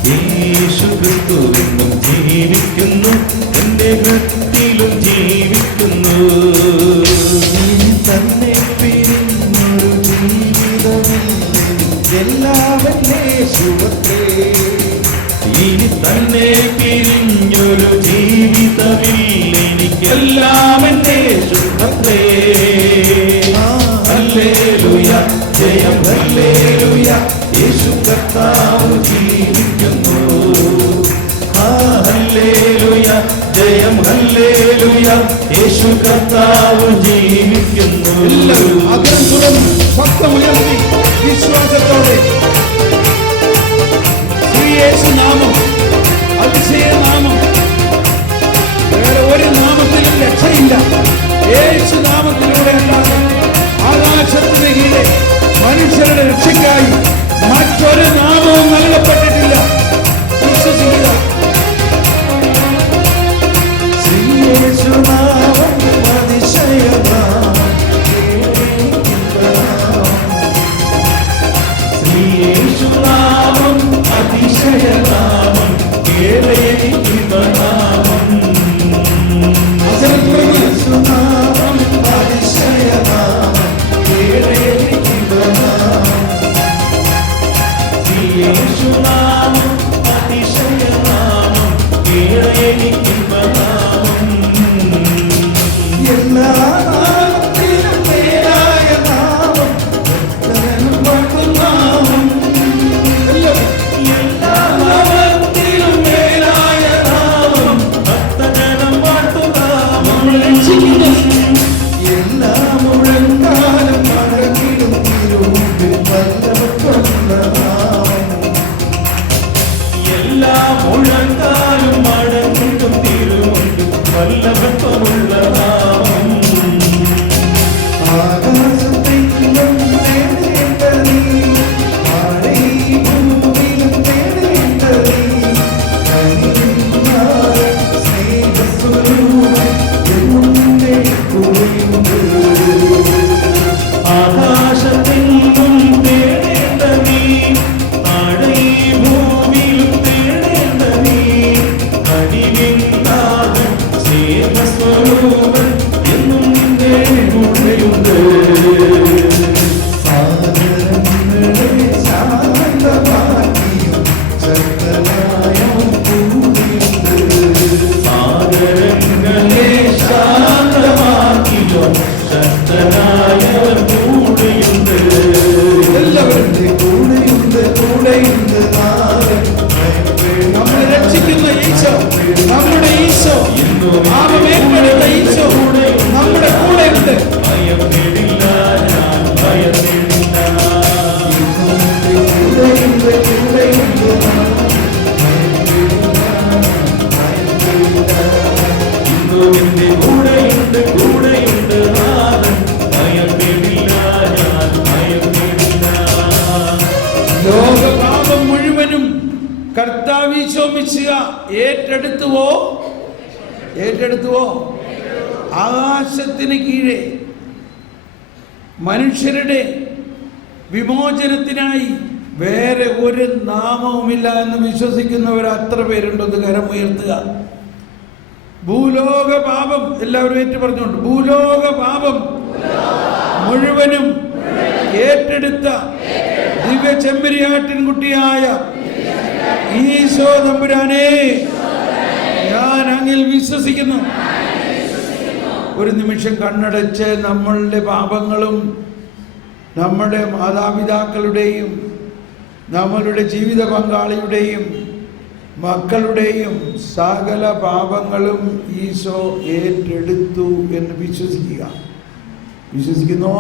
യേശുക്രിസ്തുവിനും ജീവിക്കുന്നു, എൻ്റെ ഹൃത്തിലും ജീവിക്കുന്നു. ഇനി തന്നെ പിരിഞ്ഞൊരു ജീവിതമില്ലേ, എല്ലാവൻ യേശുവത്രേ. ഇനി തന്നെ പിരിഞ്ഞൊരു ജീവിതമില്ല, എനിക്കെല്ലാം എൻ്റെ യേശുവത്രേ. ഹല്ലേലൂയ, ജയം ഹല്ലേലൂയ, യേശു കർത്താവ് ജീവിക്കുന്നു. ഹല്ലേലൂയ, ജയം ഹല്ലേലൂയ, യേശു കർത്താവ് ജീവിക്കുന്നു. എല്ലാവരും അതിൽ തുറന്ന് ശബ്ദമുയർത്തി വിശ്വാസത്തോടെ യേശു നാമം, അതിശയ നാമം, വേറെ ഒരു നാമത്തിലും രക്ഷയില്ല. യേശു നാമത്തിലൂടെ അല്ലാതെ ആകാശത്തിന് കീഴെ മനുഷ്യരുടെ രക്ഷയ്ക്കായി മറ്റൊരു നാമവും നൽകപ്പെട്ടിട്ടില്ല. വിശ്വസിക്കുക. യേശുനാമം അതിശയനാമം, യേശുനാമം അതിശയനാമം, കേളേനാമം. യേശുനാമം അതിശയനാമം, കേളേനാമം. വല്ലഭത്വമുള്ള നാമം. ആകാശത്തെങ്ങും തേടേണ്ട നീ, ആഴെ ഭൂമിയിലും തേടേണ്ട നീ, കനിവിനായി സ്നേഹസ്വരൂപൻ എന്നും നിന്റെ കൂടെയുണ്ട്. ആകാശത്തെങ്ങും തേടേണ്ട നീ, ആഴെ ഭൂമിയിലും തേടേണ്ട നീ, കനിവിനായി സ്നേഹസ്വരൂപൻ എന്നും നിന്റെ കൂടെയുണ്ട്. സാഗരങ്ങളെ ശാന്തമാക്കിയും ശക്തനായവൻ കൂടെയുണ്ട്. സാഗരങ്ങളെ ശാന്തമാക്കിയും ശക്തനായവൻ കൂടെയുണ്ട്. എല്ലാവരുടെ കൂടെയുണ്ട്, കൂടെയുണ്ട് നാഥൻ. നമ്മളെ രക്ഷിക്കുന്ന ഈശോ, നമ്മുടെ ഈശോ, പാപമേറ്റെടുത്ത ഈശോ നമ്മുടെ കൂടെയുണ്ട്. ഭയപ്പെടില്ല, ഞാൻ ഭയപ്പെടില്ല. കൂടെയുണ്ട്, കൂടെയുണ്ട് ഇന്നും എന്റെ കൂടെയുണ്ട്, കൂടെയുണ്ട് നാഥൻ. ഭയപ്പെടില്ല, ഞാൻ ഭയപ്പെടില്ല. ലോകപാപം മുഴുവനും കർത്താവ് ഈശോ മിശിഹ ഏറ്റെടുത്തുവോ? ആകാശത്തിന് കീഴെ മനുഷ്യരുടെ വിമോചനത്തിനായി വേറെ ഒരു നാമവുമില്ല എന്ന് വിശ്വസിക്കുന്നവർ അത്ര പേരുണ്ടെന്ന് കരമുയർത്തുക. ഭൂലോക പാപം, എല്ലാവരും ഏറ്റു പറഞ്ഞുകൊണ്ട്, ഭൂലോക പാപം മുഴുവനും ഏറ്റെടുത്ത ദിവ്യ ചെമ്മരിയാട്ടിൻകുട്ടിയായ ഈശോ തമ്പുരാനെ ഞാൻ അങ്ങിൽ വിശ്വസിക്കുന്നു. ഒരു നിമിഷം കണ്ണടച്ച് നമ്മളുടെ പാപങ്ങളും നമ്മുടെ മാതാപിതാക്കളുടെയും നമ്മളുടെ ജീവിത പങ്കാളിയുടെയും മക്കളുടെയും സകല പാപങ്ങളും ഈശോ ഏറ്റെടുത്തു എന്ന് വിശ്വസിക്കുക. വിശ്വസിക്കുന്നോ?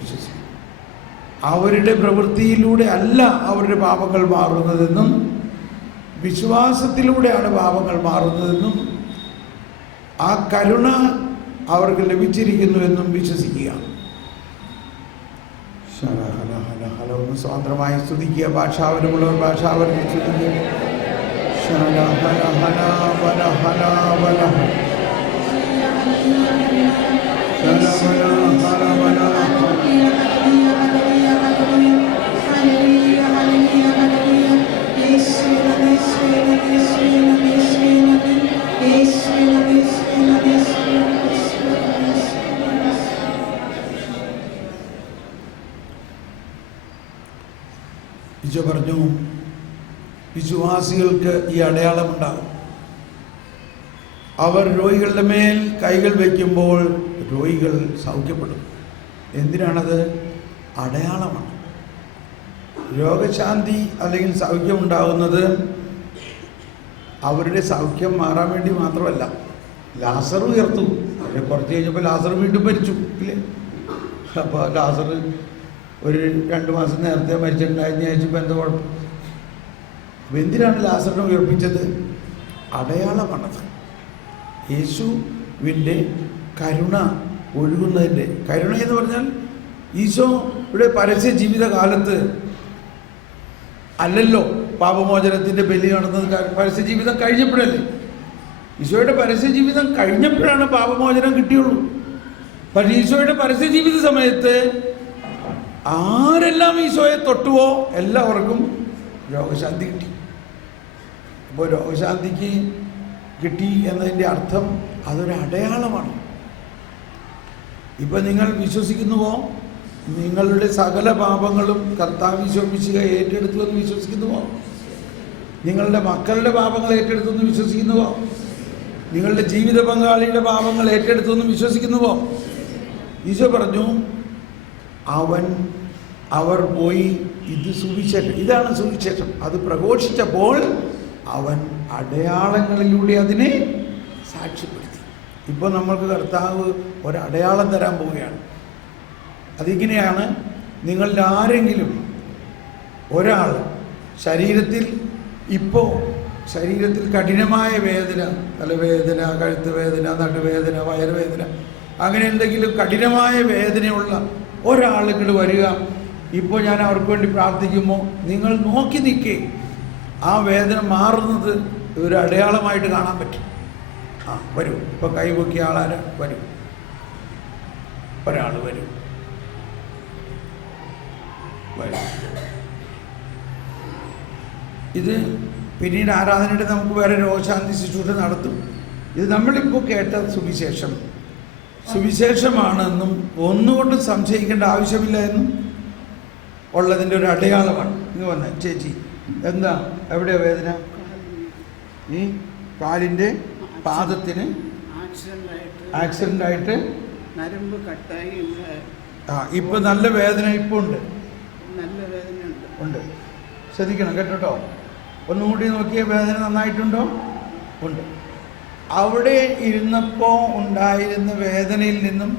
വിശ്വസിക്കുന്നു. അവരുടെ പ്രവൃത്തിയിലൂടെ അല്ല അവരുടെ പാപങ്ങൾ മാറുന്നതെന്നും വിശ്വാസത്തിലൂടെയാണ് പാപങ്ങൾ മാറുന്നതെന്നും ആ കരുണ അവർക്ക് ലഭിച്ചിരിക്കുന്നുവെന്നും വിശ്വസിക്കുക. ഒന്ന് സ്വതന്ത്രമായി സ്തുതിക്കുക. ഭാഷാവരമുള്ളവർ ഭാഷാവരം സ്തുതിക്കുക. ഈശോ പറഞ്ഞു, വിശ്വാസികൾക്ക് ഈ അടയാളമുണ്ടാകും. അവർ രോഗികളുടെ മേൽ കൈകൾ വയ്ക്കുമ്പോൾ രോഗികൾ സൗഖ്യപ്പെടും. എന്തിനാണത്? അടയാളമാണ്. രോഗശാന്തി അല്ലെങ്കിൽ സൗഖ്യം ഉണ്ടാകുന്നത് അവരുടെ സൗഖ്യം മാറാൻ വേണ്ടി മാത്രമല്ല. ലാസർ ഉയർത്തു, കുറച്ച് കഴിഞ്ഞപ്പോൾ ലാസർ വീണ്ടും മരിച്ചു ഇല്ലേ? അപ്പോൾ ലാസർ ഒരു 2 മാസം നേരത്തെ മരിച്ചിട്ടുണ്ടായിരുന്നു ചോദിച്ചപ്പോൾ എന്താ കുഴപ്പം? അപ്പോൾ എന്തിനാണ് ലാസറിനെ ഉയർപ്പിച്ചത്? അടയാളമാണത്. യേശുവിൻ്റെ കരുണ ഒഴുകുന്നതിൻ്റെ കരുണ എന്ന് പറഞ്ഞാൽ ഈശോയുടെ പരസ്യ ജീവിതകാലത്ത് അല്ലല്ലോ പാപമോചനത്തിൻ്റെ ബലി നടന്നത്. പരസ്യ ജീവിതം കഴിഞ്ഞപ്പോഴല്ലേ? ഈശോയുടെ പരസ്യ ജീവിതം കഴിഞ്ഞപ്പോഴാണ് പാപമോചനം കിട്ടിയുള്ളൂ. പക്ഷേ ഈശോയുടെ പരസ്യ ജീവിത സമയത്ത് ആരെല്ലാം ഈശോയെ തൊട്ടുവോ എല്ലാവർക്കും രോഗശാന്തി കിട്ടി. അപ്പോൾ രോഗശാന്തിക്ക് കിട്ടി എന്നതിൻ്റെ അർത്ഥം അതൊരു അടയാളമാണ്. ഇപ്പം നിങ്ങൾ വിശ്വസിക്കുന്നുവോ? നിങ്ങളുടെ സകല പാപങ്ങളും കർത്താവ് ഈശോ മിശിഹ ഏറ്റെടുത്തു എന്ന് വിശ്വസിക്കുന്നുവോ? നിങ്ങളുടെ മക്കളുടെ പാപങ്ങൾ ഏറ്റെടുത്തു എന്ന് വിശ്വസിക്കുന്നുവോ? നിങ്ങളുടെ ജീവിത പങ്കാളിയുടെ പാപങ്ങൾ ഏറ്റെടുത്തു എന്ന് വിശ്വസിക്കുന്നുവോ? ഈശോ പറഞ്ഞു, അവർ പോയി ഇത് സുവിശേഷം, ഇതാണ് സുവിശേഷം, അത് പ്രഘോഷിച്ചപ്പോൾ അവൻ അടയാളങ്ങളിലൂടെ അതിനെ സാക്ഷ്യപ്പെടുത്തി. ഇപ്പോൾ നമ്മൾക്ക് കർത്താവ് ഒരടയാളം തരാൻ പോവുകയാണ്. അതിങ്ങനെയാണ്, നിങ്ങളുടെ ആരെങ്കിലും ഒരാൾ ശരീരത്തിൽ ഇപ്പോൾ ശരീരത്തിൽ കഠിനമായ വേദന, തലവേദന, കഴുത്ത് വേദന, നടുവേദന, വയറുവേദന, അങ്ങനെ എന്തെങ്കിലും കഠിനമായ വേദനയുള്ള ഒരാളുകൾ വരിക. ഇപ്പോൾ ഞാൻ അവർക്ക് വേണ്ടി പ്രാർത്ഥിക്കുമ്പോൾ നിങ്ങൾ നോക്കി നിൽക്കേ, ആ വേദന മാറുന്നത് ഒരു അടയാളമായിട്ട് കാണാൻ പറ്റും. വരൂ, ഇപ്പോൾ കൈപൊക്കിയ ആളാര് വരൂ, ഒരാൾ വരൂ, വരൂ. ഇത് പിന്നീട് ആരാധനയുടെ നമുക്ക് വേറെ രോഗശാന്തി ശുശ്രൂഷ നടത്തും. ഇത് നമ്മളിപ്പോൾ കേട്ട സുവിശേഷമാണെന്നും ഒന്നുകൊണ്ടും സംശയിക്കേണ്ട ആവശ്യമില്ല എന്നും ഉള്ളതിൻ്റെ ഒരു അടയാളമാണ്. ഇങ്ങ് വന്നേ ചേച്ചി, എന്താ എവിടെയാ വേദന? ഈ കാലിൻ്റെ പാദത്തിന് ആക്സിഡൻ്റ് ആയിട്ട് നരമ്പ് കട്ടായി. ഇപ്പം നല്ല വേദന ഇപ്പോൾ ഉണ്ട്, നല്ല വേദന ഉണ്ട്. ശ്രദ്ധിക്കണം കേട്ടോ. ഒന്നും കൂടി നോക്കിയ വേദന നന്നായിട്ടുണ്ടോ? ഉണ്ട്. അവിടെ ഇരുന്നപ്പോൾ ഉണ്ടായിരുന്ന വേദനയിൽ നിന്നും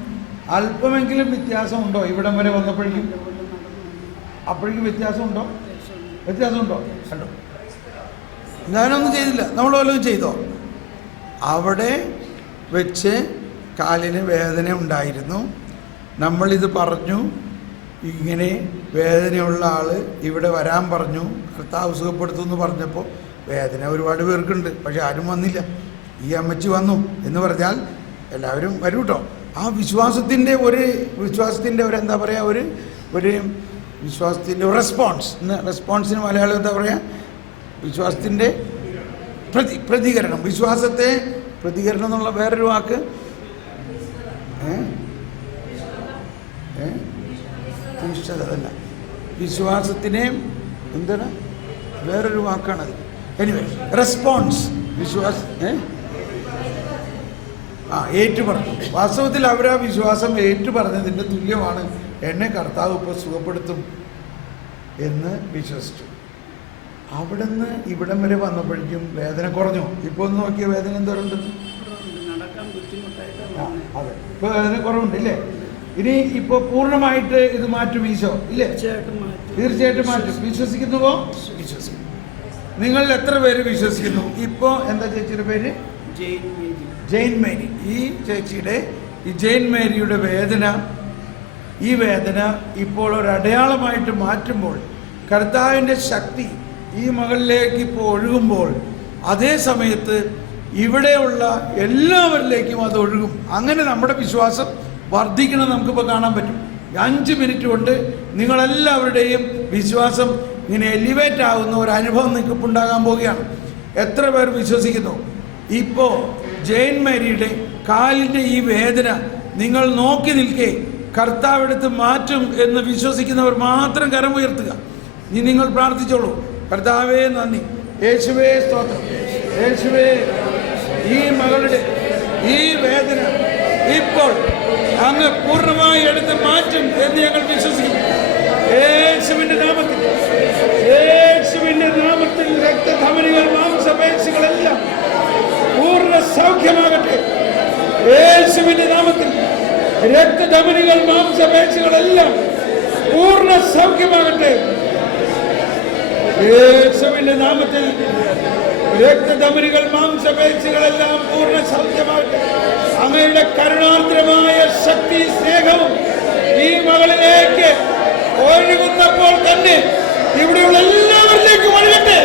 അല്പമെങ്കിലും വ്യത്യാസമുണ്ടോ? ഇവിടം വരെ വന്നപ്പോഴേക്കും അപ്പോഴേക്കും വ്യത്യാസമുണ്ടോ? വ്യത്യാസമുണ്ടോ? കണ്ടോ? ഞാനൊന്നും ചെയ്തില്ല, നമ്മൾ വല്ലതും ചെയ്തോ? അവിടെ വെച്ച് കാലിന് വേദന ഉണ്ടായിരുന്നു. നമ്മളിത് പറഞ്ഞു, ഇങ്ങനെ വേദനയുള്ള ആൾ ഇവിടെ വരാൻ പറഞ്ഞു, കർത്താവ് സുഖപ്പെടുത്തുമെന്ന് പറഞ്ഞപ്പോൾ വേദന ഒരുപാട് പേർക്കുണ്ട്, പക്ഷെ ആരും വന്നില്ല. ഈ അമ്മച്ചി വന്നു എന്ന് പറഞ്ഞാൽ എല്ലാവരും വരും കേട്ടോ. ആ വിശ്വാസത്തിൻ്റെ ഒരു എന്താ പറയുക, ഒരു വിശ്വാസത്തിൻ്റെ റെസ്പോൺസിന് മലയാളം എന്താ പറയുക, വിശ്വാസത്തിൻ്റെ പ്രതികരണം. വിശ്വാസത്തെ പ്രതികരണം എന്നുള്ള വേറൊരു വാക്ക് അതല്ല, വിശ്വാസത്തിനെ എന്താണ് വേറൊരു വാക്കാണത്. Anyway, response, ഏറ്റുപറഞ്ഞു. വാസ്തവത്തിൽ അവരാ വിശ്വാസം ഏറ്റുപറഞ്ഞതിൻ്റെ തുല്യമാണ് എന്നെ കർത്താവ് ഇപ്പോൾ സുഖപ്പെടുത്തും എന്ന് വിശ്വസിച്ചു. അവിടുന്ന് ഇവിടം വരെ വന്നപ്പോഴേക്കും വേദന കുറഞ്ഞു. ഇപ്പോൾ ഒന്ന് നോക്കിയ വേദന എന്തോരുണ്ടെന്ന്. അതെ, ഇപ്പോൾ വേദന കുറവുണ്ട് ഇല്ലേ? ഇനി ഇപ്പോൾ പൂർണ്ണമായിട്ട് ഇത് മാറ്റും ഈശോ ഇല്ലേ? തീർച്ചയായിട്ടും മാറ്റും. വിശ്വസിക്കുന്നുവോ? വിശ്വസിക്കുന്നു. നിങ്ങൾ എത്ര പേര് വിശ്വസിക്കുന്നു? ഇപ്പോൾ എന്താ ചേച്ചിയുടെ പേര്? ജെയിൻ മേരി. ഈ ചേച്ചിയുടെ ഈ ജെയിൻ മേരിയുടെ വേദന, ഈ വേദന ഇപ്പോൾ ഒരു അടയാളമായിട്ട് മാറ്റുമ്പോൾ കർത്താവിൻ്റെ ശക്തി ഈ മകളിലേക്ക് ഇപ്പോൾ ഒഴുകുമ്പോൾ അതേ സമയത്ത് ഇവിടെയുള്ള എല്ലാവരിലേക്കും അത് ഒഴുകും. അങ്ങനെ നമ്മുടെ വിശ്വാസം വർദ്ധിക്കണം നമുക്കിപ്പോൾ കാണാൻ പറ്റും. 5 മിനിറ്റ് കൊണ്ട് നിങ്ങളെല്ലാവരുടെയും വിശ്വാസം ഇങ്ങനെ എലിവേറ്റ് ആകുന്ന ഒരു അനുഭവം നിങ്ങൾക്ക് ഉണ്ടാകാൻ പോവുകയാണ്. എത്ര പേർ വിശ്വസിക്കുന്നു? ഇപ്പോൾ ജെയിൻ മേരിയുടെ കാലിൻ്റെ ഈ വേദന നിങ്ങൾ നോക്കി നിൽക്കേ കർത്താവെടുത്ത് മാറ്റും എന്ന് വിശ്വസിക്കുന്നവർ മാത്രം കരം ഉയർത്തുക. ഇനി നിങ്ങൾ പ്രാർത്ഥിച്ചോളൂ. കർത്താവേ നന്ദി, യേശുവേ സ്തോത്രം, യേശുവേ ഈ മകളുടെ ഈ വേദന ഇപ്പോൾ അങ്ങ് പൂർണ്ണമായി എടുത്ത് മാറ്റും എന്ന് ഞങ്ങൾ വിശ്വസിക്കുന്നു. യേശുവിൻ്റെ നാമത്തിൽ, യേശുവിൻ്റെ നാമത്തിൽ രക്തധമനികൾ, മാംസപേശികളെല്ലാം പൂർണ്ണ സൗഖ്യമാകട്ടെ. യേശുവിൻ്റെ നാമത്തിൽ രക്തധമനികൾ, മാംസപേശികളെല്ലാം പൂർണ്ണ സൗഖ്യമാകട്ടെ. യേശുവിൻ്റെ നാമത്തിൽ രക്തധമനികൾ, മാംസപേശികളെല്ലാം പൂർണ്ണ സൗഖ്യമാകട്ടെ. അങ്ങയുടെ കരുണാർദ്രമായ ശക്തി, സ്നേഹവും ഈ മകളിലേക്ക് ഒഴുകുന്നപ്പോൾ തന്നെ ഇവിടെയുള്ള എല്ലാവരിലേക്കും ഒഴുകട്ടെ,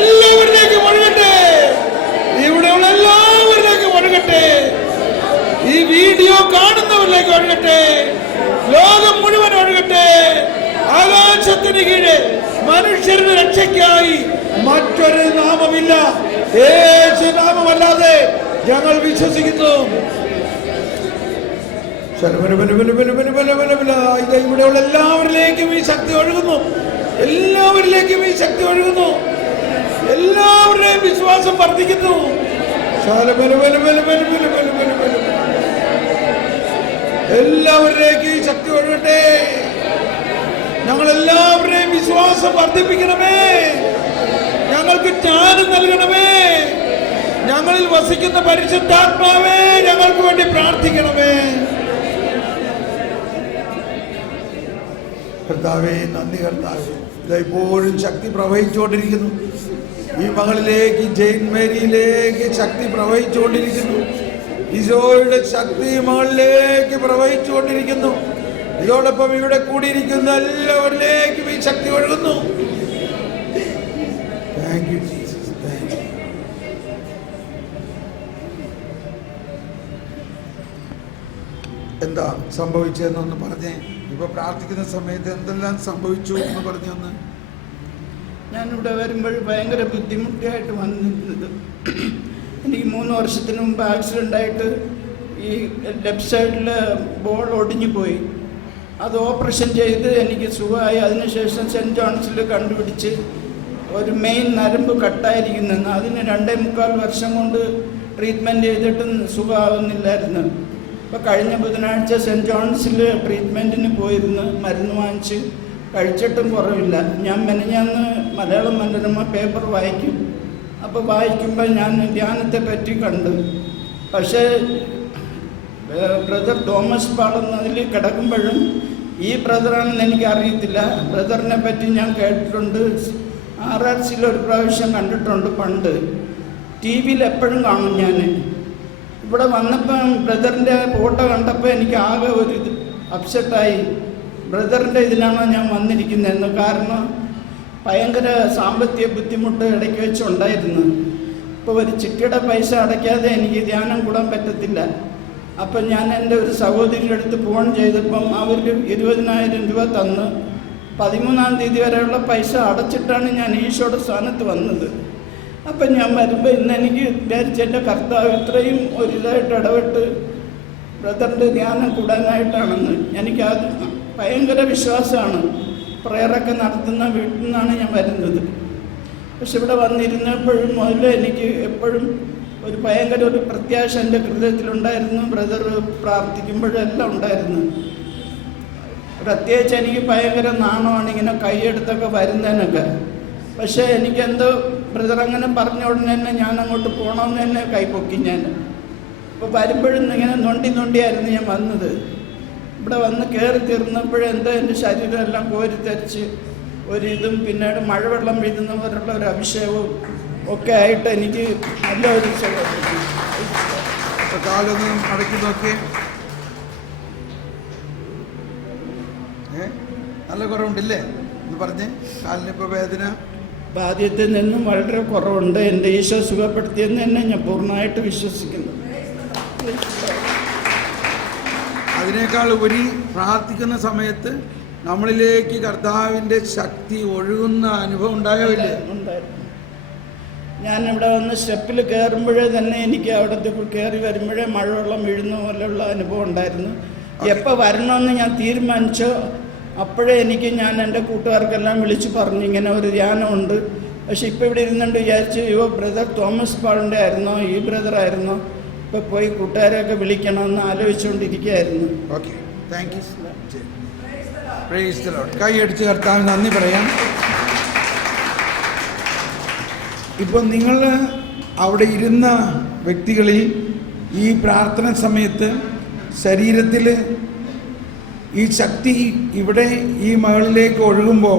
എല്ലാവരിലേക്കും ഒഴുകട്ടെ, ഇവിടെയുള്ള എല്ലാവരിലേക്കും ഒഴുകട്ടെ. ഈ വീഡിയോ കാണുന്നവരിലേക്ക് ഒഴുകട്ടെ, ലോകം മുഴുവൻ ഒഴുകട്ടെ. ആകാശത്തിന് കീഴെ മനുഷ്യരുടെ രക്ഷയ്ക്കായി മറ്റൊരു നാമമില്ല, യേശു നാമമല്ലാതെ ഞങ്ങൾ വിശ്വസിക്കുന്നു. ഇവിടെയുള്ള എല്ലാവരിലേക്കും ഈ ശക്തി ഒഴുകുന്നു, എല്ലാവരിലേക്കും ഈ ശക്തി ഒഴുകുന്നു, എല്ലാവരുടെയും വിശ്വാസം വർദ്ധിക്കുന്നു. എല്ലാവരിലേക്കും ഈ ശക്തി ഒഴുകട്ടെ. ഞങ്ങളെല്ലാവരുടെയും വിശ്വാസം വർദ്ധിപ്പിക്കണമേ, ഞങ്ങൾക്ക് ജ്ഞാനം നൽകണമേ, ഞങ്ങളിൽ വസിക്കുന്ന പരിശുദ്ധാത്മാവേ ഞങ്ങൾക്ക് വേണ്ടി പ്രാർത്ഥിക്കണമേ. കർത്താവേ നന്ദി. കർത്താവേ ഇപ്പോഴും ശക്തി പ്രവഹിച്ചുകൊണ്ടിരിക്കുന്നു. ഈ മകളിലേക്ക് ജെയിൻ മേരിയിലേക്ക് ശക്തി പ്രവഹിച്ചുകൊണ്ടിരിക്കുന്നു. ഈശോയുടെ ശക്തി മകളിലേക്ക് പ്രവഹിച്ചുകൊണ്ടിരിക്കുന്നു. ഇതോടൊപ്പം ഇവിടെ കൂടിയിരിക്കുന്ന എല്ലാവരിലേക്കും ഈ ശക്തി ഒഴുകുന്നു. Thank you Jesus. Thank you. എന്താ സംഭവിച്ചതെന്നൊന്ന് പറഞ്ഞേ. ഇപ്പൊ പ്രാർത്ഥിക്കുന്ന സമയത്ത് എന്തെല്ലാം സംഭവിച്ചു എന്ന് പറഞ്ഞൊന്ന്. ഞാനിവിടെ വരുമ്പോൾ ഭയങ്കര ബുദ്ധിമുട്ടായിട്ട് വന്നിരുന്നത്. എനിക്ക് 3 വർഷത്തിന് മുമ്പ് ആക്സിഡൻ്റായിട്ട് ഈ ലെഫ്റ്റ് സൈഡിൽ ബോൾ ഒടിഞ്ഞു പോയി. അത് ഓപ്പറേഷൻ ചെയ്ത് എനിക്ക് സുഖമായി. അതിനുശേഷം സെൻറ്റ് ജോൺസിൽ കണ്ടുപിടിച്ച് ഒരു മെയിൻ നരമ്പ് കട്ടായിരിക്കുന്നെന്ന്. അതിന് 2.25 വർഷം കൊണ്ട് ട്രീറ്റ്മെൻറ്റ് ചെയ്തിട്ടും സുഖമാകുന്നില്ലായിരുന്നു. അപ്പോൾ കഴിഞ്ഞ ബുധനാഴ്ച സെൻറ്റ് ജോൺസിൽ ട്രീറ്റ്മെൻറ്റിന് പോയിരുന്നു. മരുന്ന് വാങ്ങിച്ച് കഴിച്ചിട്ടും കുറവില്ല. ഞാൻ മെനഞ്ഞാന്ന് മലയാളം മനോരമ പേപ്പർ വായിക്കും. അപ്പോൾ വായിക്കുമ്പോൾ ഞാൻ ധ്യാനത്തെ പറ്റി കണ്ടു. പക്ഷേ ബ്രദർ തോമസ് പാളെന്നതിൽ കിടക്കുമ്പോഴും ഈ ബ്രദറാണെന്ന് എനിക്കറിയത്തില്ല. ബ്രദറിനെ പറ്റി ഞാൻ കേട്ടിട്ടുണ്ട്. RRCയിൽ ഒരു പ്രാവശ്യം കണ്ടിട്ടുണ്ട് പണ്ട്. TV-യിൽ എപ്പോഴും കാണും ഞാൻ. ഇവിടെ വന്നപ്പം ബ്രദറിൻ്റെ ഫോട്ടോ കണ്ടപ്പോൾ എനിക്ക് ആകെ ഒരു അപ്സെറ്റായി. ബ്രദറിൻ്റെ ഇതിലാണോ ഞാൻ വന്നിരിക്കുന്നതെന്ന്. കാരണം ഭയങ്കര സാമ്പത്തിക ബുദ്ധിമുട്ട് ഇടയ്ക്ക് വെച്ചുണ്ടായിരുന്നു. ഇപ്പോൾ ഒരു ചിട്ടിയുടെ പൈസ അടയ്ക്കാതെ എനിക്ക് ധ്യാനം കൂടാൻ പറ്റത്തില്ല. അപ്പം ഞാൻ എൻ്റെ ഒരു സഹോദരിയുടെ അടുത്ത് ഫോൺ ചെയ്തപ്പം അവർ 20,000 രൂപ തന്ന് 13-ാം തീയതി വരെയുള്ള പൈസ അടച്ചിട്ടാണ് ഞാൻ ഈശോയുടെ സ്ഥാനത്ത് വന്നത്. അപ്പം ഞാൻ വരുമ്പോൾ ഇന്ന് എനിക്ക് വിചാരിച്ച എൻ്റെ കർത്താവ് ഇത്രയും ഒരിതായിട്ട് ഇടപെട്ട് ബ്രദറിൻ്റെ ധ്യാനം കൂടാനായിട്ടാണെന്ന്. എനിക്കത് ഭയങ്കര വിശ്വാസമാണ്. പ്രയറൊക്കെ നടത്തുന്ന വീട്ടിൽ നിന്നാണ് ഞാൻ വരുന്നത്. പക്ഷെ ഇവിടെ വന്നിരുന്നപ്പോഴും മുതൽ എനിക്ക് എപ്പോഴും ഒരു ഭയങ്കര ഒരു പ്രത്യാശ എൻ്റെ ഹൃദയത്തിലുണ്ടായിരുന്നു. ബ്രദർ പ്രാർത്ഥിക്കുമ്പോഴെല്ലാം ഉണ്ടായിരുന്നു. പ്രത്യേകിച്ച് എനിക്ക് ഭയങ്കര നാണമാണ് ഇങ്ങനെ കൈയെടുത്തൊക്കെ വരുന്നതിനൊക്കെ. പക്ഷേ എനിക്കെന്തോ ബ്രദർ അങ്ങനെ പറഞ്ഞ ഉടനെ തന്നെ ഞാൻ അങ്ങോട്ട് പോകണമെന്ന് തന്നെ കൈപ്പൊക്കി ഞാൻ. അപ്പോൾ വരുമ്പോഴും ഇങ്ങനെ നൊണ്ടിയായിരുന്നു ഞാൻ വന്നത്. ഇവിടെ വന്ന് കയറി തീർന്നപ്പോഴെന്തോ എൻ്റെ ശരീരമെല്ലാം കോരിത്തരിച്ച് ഒരിതും പിന്നീട് മഴവെള്ളം വീഴുന്ന പോലുള്ള ഒരു അഭിഷേകവും ഒക്കെ ആയിട്ട് എനിക്ക് നല്ല ഒരു കാലൊന്ന് അടക്കി നോക്കി. നല്ല കുറവുണ്ടല്ലേ എന്ന് പറഞ്ഞ്. കാലിനിപ്പോൾ വേദന ആദ്യത്തിൽ നിന്നും വളരെ കുറവുണ്ട്. എൻ്റെ ഈശോ സുഖപ്പെടുത്തിയെന്ന് തന്നെ ഞാൻ പൂർണ്ണമായിട്ട് വിശ്വസിക്കുന്നു. അതിനേക്കാൾ ഉപരി പ്രാർത്ഥിക്കുന്ന സമയത്ത് നമ്മളിലേക്ക് കർത്താവിൻ്റെ ശക്തി ഒഴുകുന്ന അനുഭവം ഉണ്ടായില്ലേ? ഉണ്ടായിരുന്നു. ഞാനിവിടെ വന്ന് സ്റ്റെപ്പിൽ കയറുമ്പോഴേ തന്നെ എനിക്ക് അവിടത്തെ കയറി വരുമ്പോഴേ മഴവെള്ളം വീഴുന്ന പോലെയുള്ള അനുഭവം ഉണ്ടായിരുന്നു. എപ്പോൾ വരണമെന്ന് ഞാൻ തീരുമാനിച്ചോ അപ്പോഴേ ഞാൻ എൻ്റെ കൂട്ടുകാർക്കെല്ലാം വിളിച്ച് പറഞ്ഞു ഇങ്ങനെ ഒരു ധ്യാനമുണ്ട്. പക്ഷെ ഇപ്പോൾ ഇവിടെ ഇരുന്നുകൊണ്ട് വിചാരിച്ച് ബ്രദർ തോമസ് പാളിൻ്റെ ആയിരുന്നോ ഈ ബ്രദറായിരുന്നോ, ഇപ്പോൾ പോയി കൂട്ടുകാരെയൊക്കെ വിളിക്കണമെന്ന് ആലോചിച്ചുകൊണ്ടിരിക്കുകയായിരുന്നു. Okay, thank you. Praise the Lord. കൈയടിച്ച് കർത്താവിന് നന്ദി പറയാം. ഇപ്പം നിങ്ങൾ അവിടെ ഇരുന്ന വ്യക്തികളിൽ ഈ പ്രാർത്ഥന സമയത്ത് ശരീരത്തിൽ ഈ ശക്തി ഇവിടെ ഈ മകളിലേക്ക് ഒഴുകുമ്പോൾ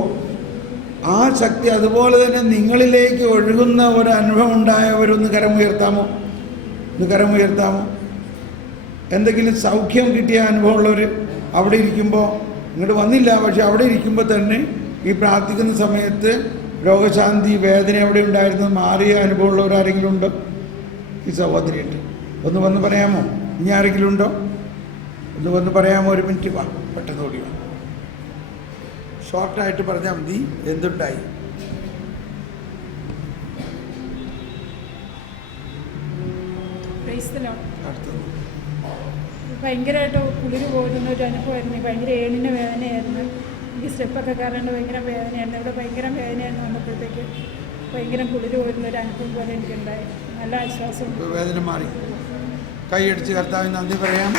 ആ ശക്തി അതുപോലെ തന്നെ നിങ്ങളിലേക്ക് ഒഴുകുന്ന ഒരു അനുഭവം ഉണ്ടായവരൊന്ന് കരമുയർത്താമോ? കരമുയർത്താമോ? എന്തെങ്കിലും സൗഖ്യം കിട്ടിയ അനുഭവമുള്ളവർ അവിടെ ഇരിക്കുമ്പോൾ, ഇങ്ങോട്ട് വന്നില്ല പക്ഷെ അവിടെ ഇരിക്കുമ്പോൾ തന്നെ ഈ പ്രാർത്ഥിക്കുന്ന സമയത്ത് രോഗശാന്തി വേദന എവിടെ ഉണ്ടായിരുന്നത് മാറിയ അനുഭവമുള്ളവർ ആരെങ്കിലും ഉണ്ടോ? ഈ സഹോദരിയുണ്ട്. ഒന്ന് വന്ന് പറയാമോ? ഇനി ആരെങ്കിലും ഉണ്ടോ? ഒന്ന് വന്ന് പറയാമോ? ഒരു മിനിറ്റ് വാ, പെട്ടെന്ന് ഓടി വാ. ഷോർട്ടായിട്ട് പറഞ്ഞാൽ മതി. എന്തുണ്ടായി? അടുത്തത് ഭയങ്കരമായിട്ട് കുളിര് പോകുന്ന ഒരു അനുഭവമായിരുന്നു. ഭയങ്കര ഏണിന് വേദനയായിരുന്നു. എനിക്ക് സ്റ്റെപ്പൊക്കെ കയറേണ്ട ഭയങ്കര വേദനയായിരുന്നു. ഇവിടെ ഭയങ്കര വേദനയായിരുന്നു. വന്നപ്പോഴത്തേക്ക് ഭയങ്കര കുളിര് പോരുന്നൊരു അനുഭവം പോലെ എനിക്കുണ്ടായി. നല്ല ആശ്വാസം. വേദന മാറി. കൈയടിച്ച് കർത്താവിന് നന്ദി പറയാം.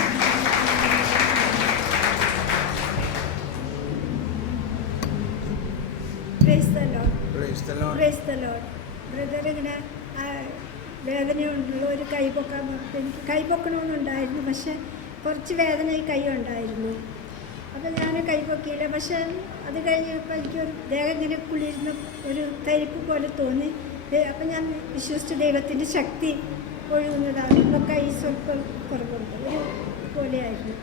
ബ്രദർ ഇങ്ങനെ വേദനയുള്ള ഒരു കൈപൊക്കാൻ എനിക്ക് കൈപൊക്കണമെന്നുണ്ടായിരുന്നു. പക്ഷെ കുറച്ച് വേദന ഈ കൈ ഉണ്ടായിരുന്നു. അപ്പോൾ ഞാൻ കൈപൊക്കിയില്ല. പക്ഷെ അത് കഴിഞ്ഞപ്പോൾ എനിക്കൊരു ദേഹം ഇങ്ങനെ കുളിരുന്ന ഒരു തരിപ്പ് പോലെ തോന്നി. അപ്പം ഞാൻ വിശ്വസിച്ച ദൈവത്തിൻ്റെ ശക്തി ഒഴുകുന്നതാണ്. ഇപ്പോൾ കൈ സ്വല്പം കുറവുണ്ട്, ഒരു പോലെയായിരുന്നു.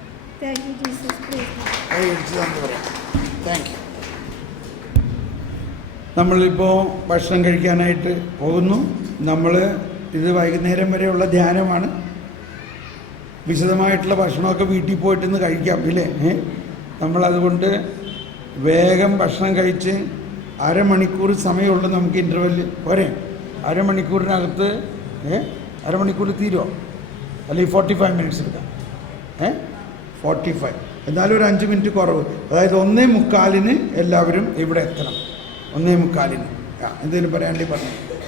Thank you Jesus. Thank you. നമ്മളിപ്പോൾ ഭക്ഷണം കഴിക്കാനായിട്ട് പോകുന്നു. ഇത് വൈകുന്നേരം വരെയുള്ള ധ്യാനമാണ്. വിശദമായിട്ടുള്ള ഭക്ഷണമൊക്കെ വീട്ടിൽ പോയിട്ടിന്ന് കഴിക്കാം ഇല്ലേ? നമ്മളതുകൊണ്ട് വേഗം ഭക്ഷണം കഴിച്ച് അരമണിക്കൂർ സമയമുള്ളൂ നമുക്ക് ഇൻ്റർവെല്ല്. പോരെ? അരമണിക്കൂറിനകത്ത് അരമണിക്കൂർ തീരുമോ? അല്ലെങ്കിൽ 45 മിനിറ്റ്സ് എടുക്കാം. 45. എന്നാലും ഒരു 5 മിനിറ്റ് കുറവ്. അതായത് 1:45 എല്ലാവരും ഇവിടെ എത്തണം. 1:45. എന്തെങ്കിലും പറയാണ്ടി പറഞ്ഞു.